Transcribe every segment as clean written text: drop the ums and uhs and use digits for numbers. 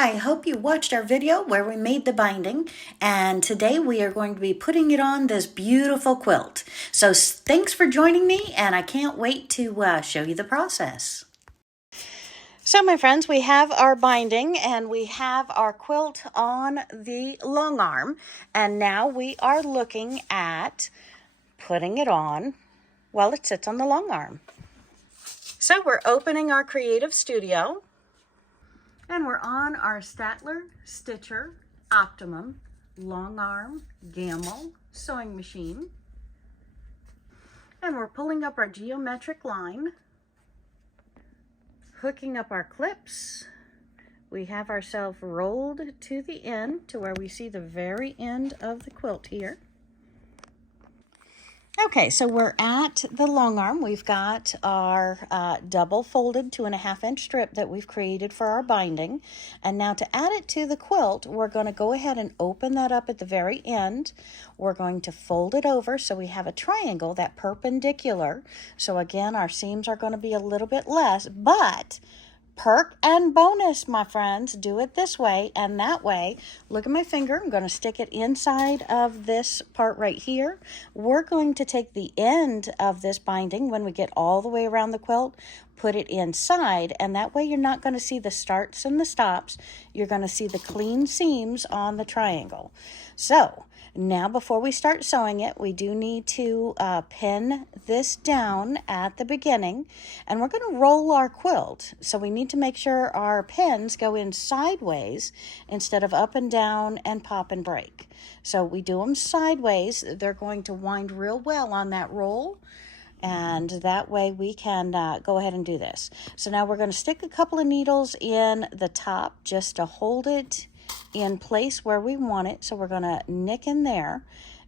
I hope you watched our video where we made the binding, and today we are going to be putting it on this beautiful quilt. So thanks for joining me, and I can't wait to show you the process. So my friends, we have our binding and we have our quilt on the Longarm, and now we are looking at putting it on while it sits on the Longarm. So we're opening our Creative Studio. And we're on our Statler Stitcher Optimum Longarm Gamble sewing machine. And we're pulling up our geometric line, hooking up our clips. We have ourselves rolled to the end to where we see the very end of the quilt here. Okay, so we're at the Longarm. We've got our double folded 2.5-inch strip that we've created for our binding. And now to add it to the quilt, we're going to go ahead and open that up at the very end. We're going to fold it over so we have a triangle, that perpendicular. So again, our seams are going to be a little bit less, but perk and bonus, my friends, do it this way and that way. Look at my finger. I'm going to stick it inside of this part right here. We're going to take the end of this binding when we get all the way around the quilt, put it inside, and that way you're not going to see the starts and the stops. You're going to see the clean seams on the triangle. So now before we start sewing it, we do need to pin this down at the beginning, and we're going to roll our quilt. So we need to make sure our pins go in sideways instead of up and down and pop and break. So we do them sideways. They're going to wind real well on that roll, and that way we can go ahead and do this. So now we're going to stick a couple of needles in the top just to hold it in place where we want it. So we're going to nick in there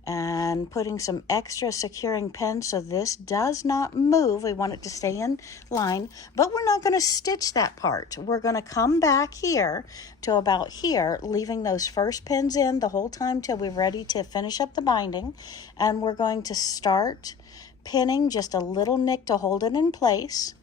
and putting some extra securing pins so this does not move. We want it to stay in line, but we're not going to stitch that part. We're going to come back here to about here, leaving those first pins in the whole time till we're ready to finish up the binding, and we're going to start pinning just a little nick to hold it in place.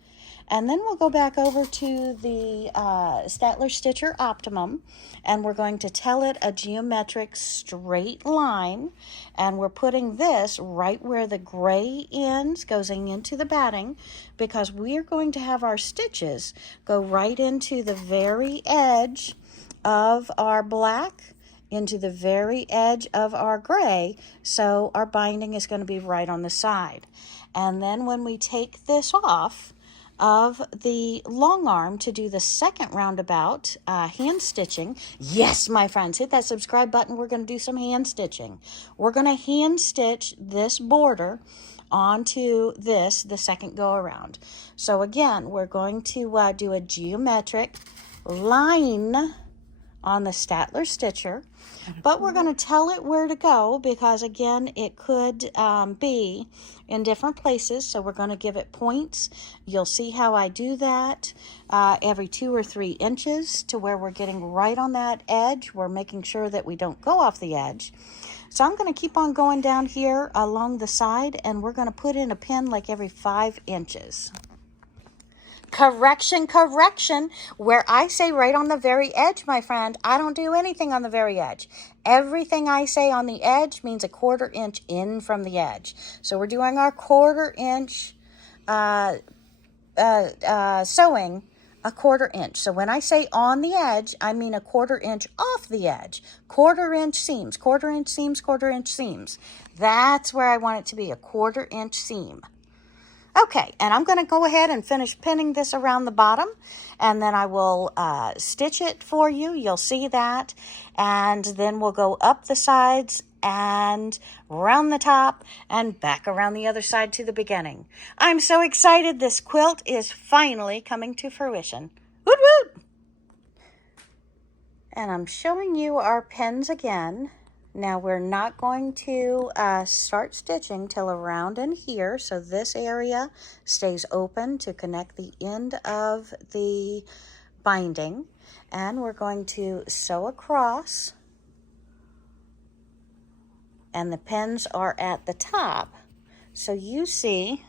And then we'll go back over to the Statler Stitcher Optimum, and we're going to tell it a geometric straight line, and we're putting this right where the gray ends going into the batting, because we are going to have our stitches go right into the very edge of our black, into the very edge of our gray, so our binding is going to be right on the side. And then when we take this off of the Longarm to do the second roundabout hand stitching. Yes, my friends, hit that subscribe button. We're going to do some hand stitching. We're going to hand stitch this border onto this the second go around. So again, we're going to do a geometric line on the Statler Stitcher, but we're going to tell it where to go because again it could be in different places, so we're going to give it points. You'll see how I do that every 2 or 3 inches to where we're getting right on that edge. We're making sure that we don't go off the edge. So I'm going to keep on going down here along the side, and we're going to put in a pin like every 5 inches. Correction, correction. Where I say right on the very edge, my friend, I don't do anything on the very edge. Everything I say on the edge means a 1/4 inch in from the edge. So we're doing our 1/4 inch sewing a 1/4 inch. So when I say on the edge, I mean a 1/4 inch off the edge. 1/4 inch seams, 1/4 inch seams, 1/4 inch seams. That's where I want it to be, a 1/4 inch seam. Okay, and I'm going to go ahead and finish pinning this around the bottom, and then I will stitch it for you. You'll see that, and then we'll go up the sides and around the top and back around the other side to the beginning. I'm so excited. This quilt is finally coming to fruition. Woot woot! And I'm showing you our pins again. Now we're not going to start stitching till around in here, so this area stays open to connect the end of the binding, and we're going to sew across, and the pins are at the top, so you see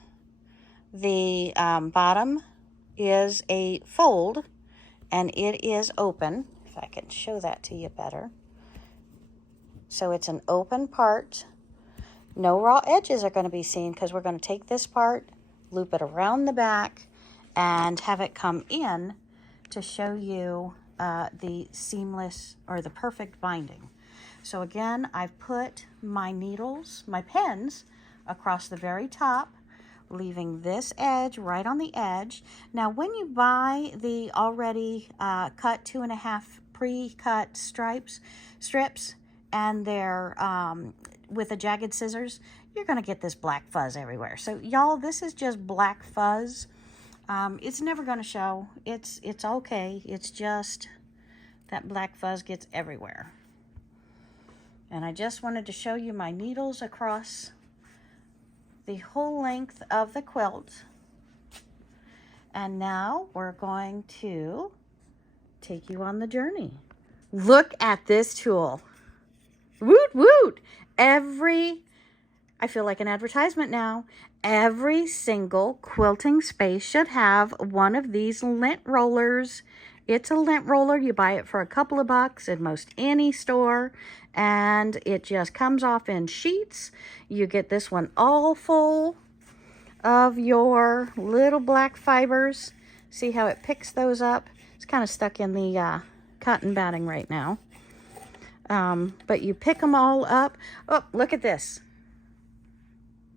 the bottom is a fold and it is open. If I can show that to you better. So it's an open part. No raw edges are going to be seen because we're going to take this part, loop it around the back, and have it come in to show you the seamless or the perfect binding. So again, I've put my needles, my pens, across the very top, leaving this edge right on the edge. Now, when you buy the already cut 2.5 pre-cut strips, and they're with the jagged scissors, you're going to get this black fuzz everywhere. So y'all, this is just black fuzz. It's never going to show. It's okay. It's just that black fuzz gets everywhere. And I just wanted to show you my needles across the whole length of the quilt. And now we're going to take you on the journey. Look at this tool. Woot woot! I feel like an advertisement now. Every single quilting space should have one of these lint rollers. It's a lint roller. You buy it for a couple of bucks at most any store, and it just comes off in sheets. You get this one all full of your little black fibers. See how it picks those up? It's kind of stuck in the cotton batting right now. But you pick them all up. Oh, look at this.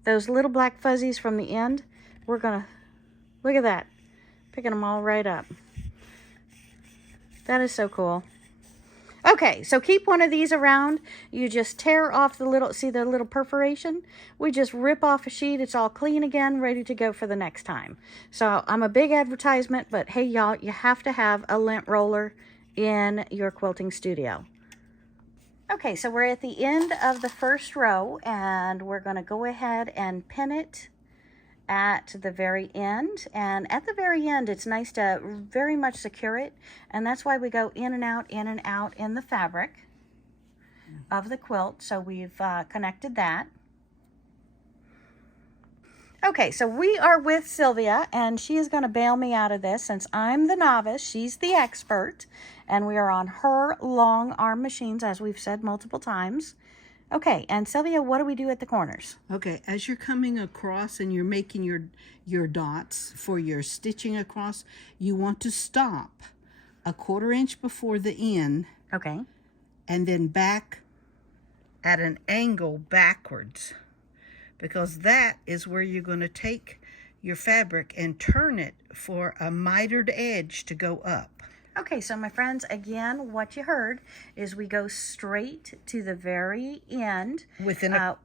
Those little black fuzzies from the end, we're gonna, look at that. Picking them all right up. That is so cool. Okay, so keep one of these around. You just tear off the little, see the little perforation? We just rip off a sheet. It's all clean again, ready to go for the next time. So I'm a big advertisement, but hey y'all, you have to have a lint roller in your quilting studio. Okay, so we're at the end of the first row, and we're going to go ahead and pin it at the very end. And at the very end, it's nice to very much secure it, and that's why we go in and out in the fabric of the quilt. So we've connected that. Okay, so we are with Sylvia, and she is going to bail me out of this since I'm the novice. She's the expert, and we are on her long arm machines, as we've said multiple times. Okay, and Sylvia, what do we do at the corners? Okay, as you're coming across and you're making your dots for your stitching across, you want to stop a 1/4 inch before the end. Okay. And then back at an angle backwards, because that is where you're going to take your fabric and turn it for a mitered edge to go up. Okay, so my friends, again, what you heard is we go straight to the very end, within about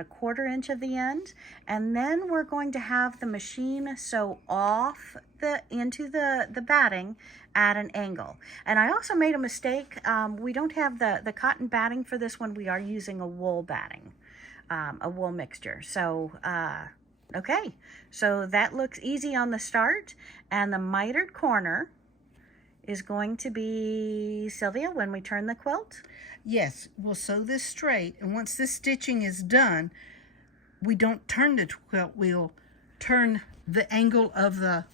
a 1/4 inch of the end, and then we're going to have the machine sew off into the batting at an angle. And I also made a mistake. We don't have the cotton batting for this one. We are using a wool batting, a wool mixture. So okay, so that looks easy on the start, and the mitered corner is going to be, Sylvia, when we turn the quilt? Yes, we'll sew this straight, and once this stitching is done, we don't turn the quilt, we'll turn the angle of the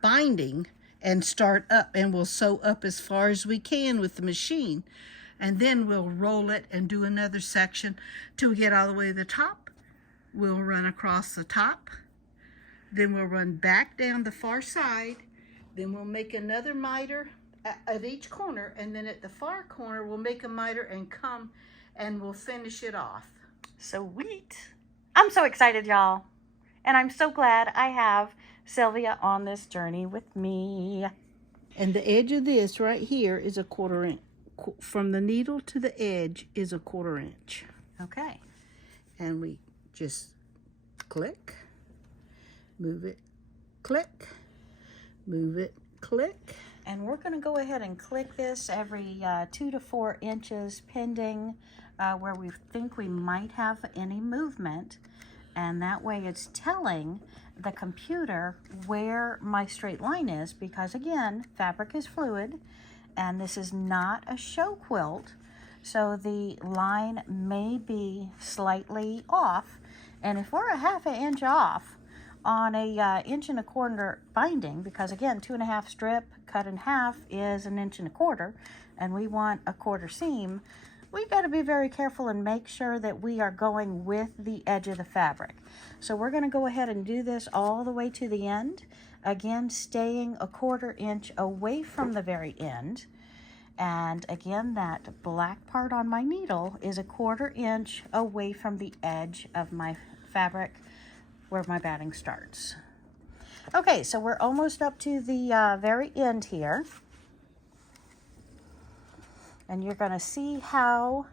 binding and start up, and we'll sew up as far as we can with the machine, and then we'll roll it and do another section till we get all the way to the top. We'll run across the top, then we'll run back down the far side. Then we'll make another miter at each corner, and then at the far corner we'll make a miter and come and we'll finish it off. Sweet. I'm so excited, y'all. And I'm so glad I have Sylvia on this journey with me. And the edge of this right here is a 1/4 inch. From the needle to the edge is a 1/4 inch. Okay. And we just click, move it, click, move it, click. And we're going to go ahead and click this every 2 to 4 inches, pending where we think we might have any movement. And that way it's telling the computer where my straight line is, because again, fabric is fluid and this is not a show quilt. So the line may be slightly off. And if we're a 1/2 inch off on a 1 1/4 inch binding, because again, 2.5 strip, cut in half is 1.25 inches, and we want a 1/4 seam, we've got to be very careful and make sure that we are going with the edge of the fabric. So we're going to go ahead and do this all the way to the end, again staying a 1/4 inch away from the very end. And again, that black part on my needle is a 1/4 inch away from the edge of my fabric where my batting starts. Okay, so we're almost up to the very end here. And you're going to see how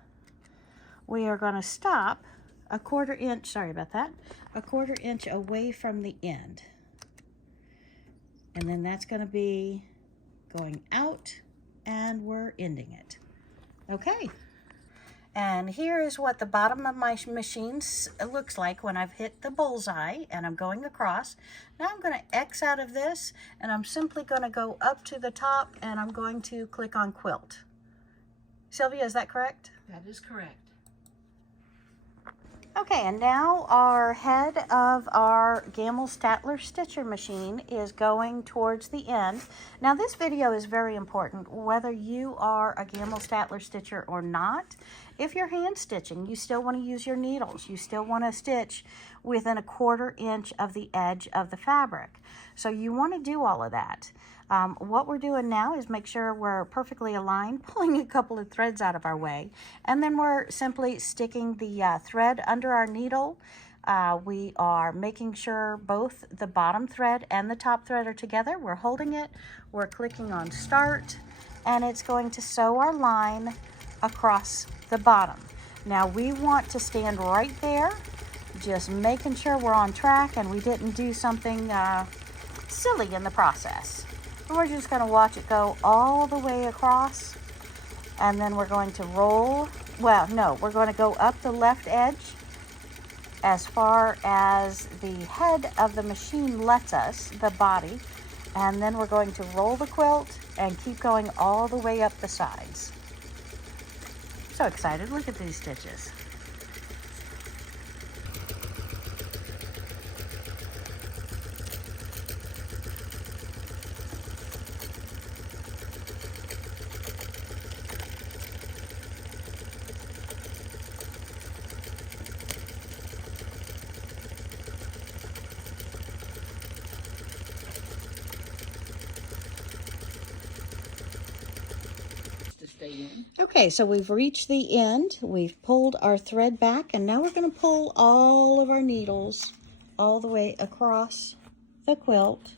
we are going to stop a 1/4 inch, sorry about that, a 1/4 inch away from the end. And then that's going to be going out, and we're ending it. Okay. And here is what the bottom of my machine looks like when I've hit the bullseye and I'm going across. Now I'm going to X out of this, and I'm simply going to go up to the top, and I'm going to click on Quilt. Sylvia, is that correct? That is correct. Okay, and now our head of our Gamble Statler Stitcher machine is going towards the end. Now this video is very important, whether you are a Gamble Statler Stitcher or not. If you're hand stitching, you still want to use your needles. You still want to stitch within a 1/4 inch of the edge of the fabric. So you want to do all of that. What we're doing now is make sure we're perfectly aligned, pulling a couple of threads out of our way, and then we're simply sticking the thread under our needle. We are making sure both the bottom thread and the top thread are together. We're holding it, we're clicking on start, and it's going to sew our line across the bottom. Now we want to stand right there, just making sure we're on track and we didn't do something silly in the process. We're just going to watch it go all the way across, and then we're going to roll. Well, no, we're going to go up the left edge as far as the head of the machine lets us, the body, and then we're going to roll the quilt and keep going all the way up the sides. So excited, look at these stitches. Okay, so we've reached the end. We've pulled our thread back, and now we're going to pull all of our needles all the way across the quilt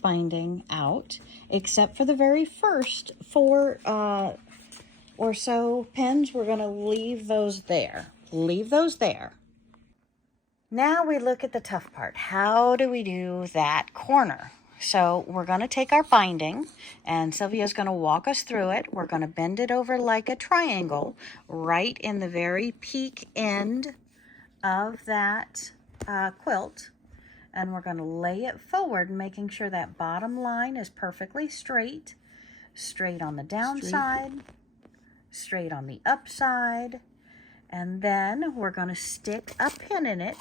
binding out, except for the very first 4 or so pins. We're going to leave those there. Leave those there. Now we look at the tough part. How do we do that corner? So we're going to take our binding, and Sylvia's going to walk us through it. We're going to bend it over like a triangle right in the very peak end of that quilt. And we're going to lay it forward, making sure that bottom line is perfectly straight. Straight on the downside, straight on the upside. And then we're going to stick a pin in it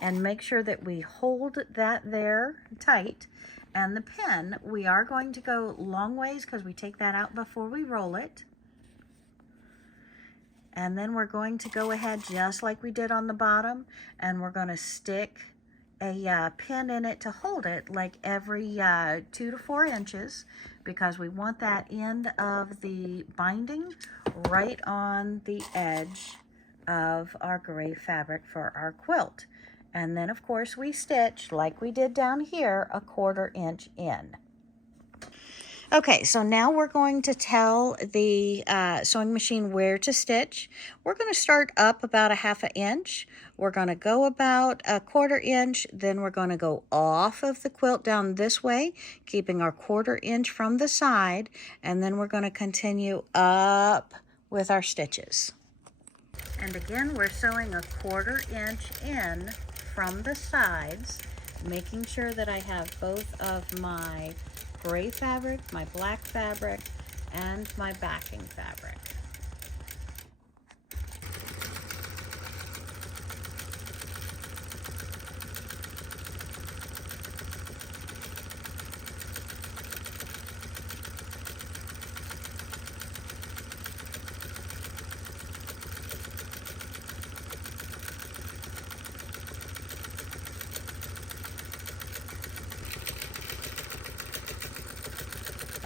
and make sure that we hold that there tight. And the pin, we are going to go long ways because we take that out before we roll it. And then we're going to go ahead just like we did on the bottom, and we're going to stick a pin in it to hold it like every 2 to 4 inches, because we want that end of the binding right on the edge of our gray fabric for our quilt. And then, of course, we stitch, like we did down here, a 1/4 inch in. Okay, so now we're going to tell the sewing machine where to stitch. We're going to start up about a 1/2 inch. We're going to go about a 1/4 inch. Then we're going to go off of the quilt down this way, keeping our 1/4 inch from the side. And then we're going to continue up with our stitches. And again, we're sewing a 1/4 inch in from the sides, making sure that I have both of my gray fabric, my black fabric, and my backing fabric.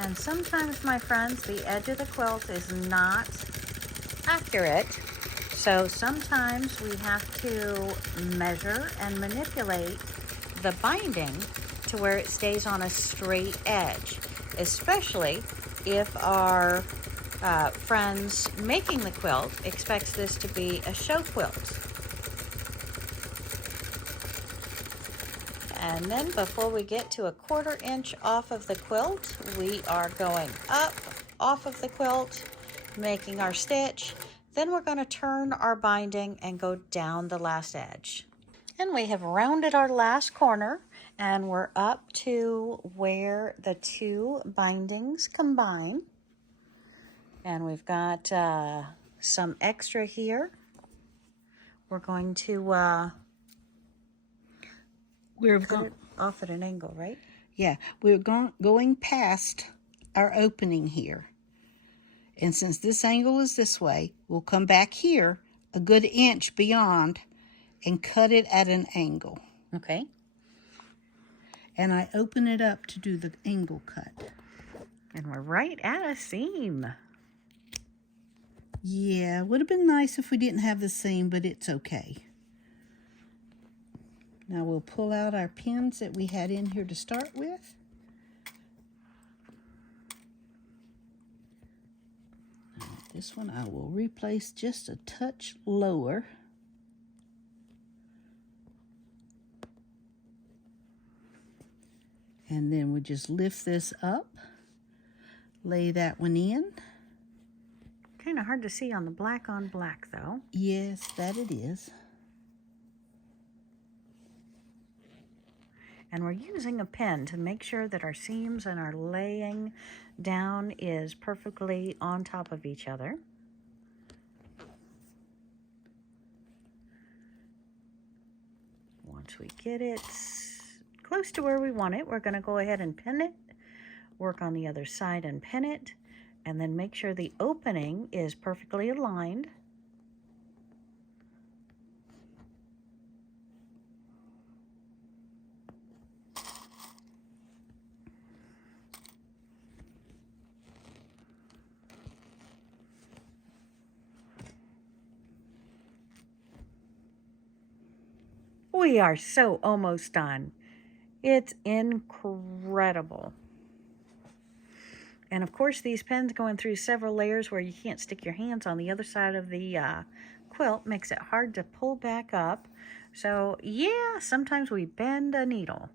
And sometimes, my friends, the edge of the quilt is not accurate. So sometimes we have to measure and manipulate the binding to where it stays on a straight edge, especially if our friends making the quilt expects this to be a show quilt. And then before we get to a 1/4 inch off of the quilt, we are going up off of the quilt, making our stitch. Then we're going to turn our binding and go down the last edge. And we have rounded our last corner, and we're up to where the two bindings combine. And we've got some extra here. We're going to cut it off at an angle, right? Yeah, we're going past our opening here. And since this angle is this way, we'll come back here a good inch beyond and cut it at an angle. Okay. And I open it up to do the angle cut. And we're right at a seam. Yeah, would have been nice if we didn't have the seam, but it's okay. Now we'll pull out our pins that we had in here to start with. This one I will replace just a touch lower. And then we'll just lift this up, lay that one in. Kind of hard to see on the black on black, though. Yes, that it is. And we're using a pen to make sure that our seams and our laying down is perfectly on top of each other. Once we get it close to where we want it, we're going to go ahead and pin it, work on the other side and pin it, and then make sure the opening is perfectly aligned. We are so almost done. It's incredible. And of course, these pens going through several layers where you can't stick your hands on the other side of the quilt makes it hard to pull back up. So yeah, sometimes we bend a needle.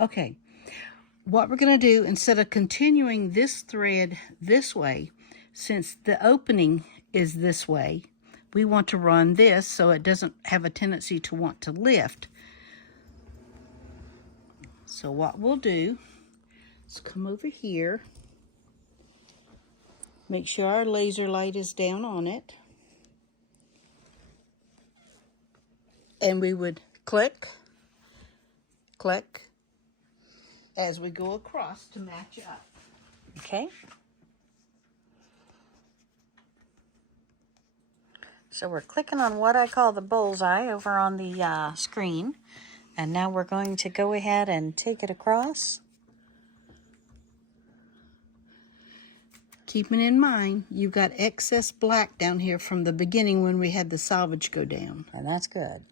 Okay, what we're going to do, instead of continuing this thread this way, since the opening is this way, we want to run this so it doesn't have a tendency to want to lift. So what we'll do is come over here, make sure our laser light is down on it, and we would click, click, as we go across to match up. Okay. So we're clicking on what I call the bullseye over on the screen. And now we're going to go ahead and take it across. Keeping in mind, you've got excess black down here from the beginning when we had the salvage go down. And that's good.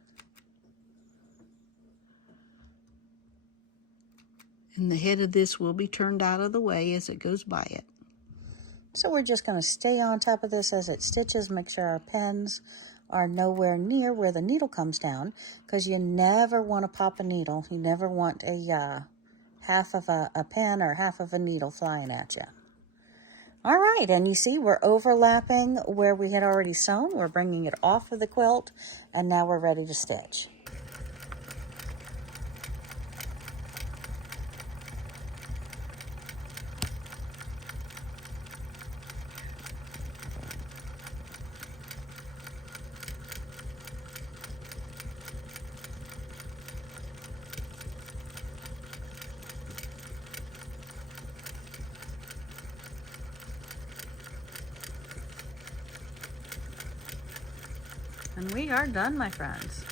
And the head of this will be turned out of the way as it goes by it. So we're just going to stay on top of this as it stitches, make sure our pins are nowhere near where the needle comes down, because you never want to pop a needle. You never want a half of a pin or half of a needle flying at you. All right, and you see we're overlapping where we had already sewn. We're bringing it off of the quilt, and now we're ready to stitch. And we are done, my friends.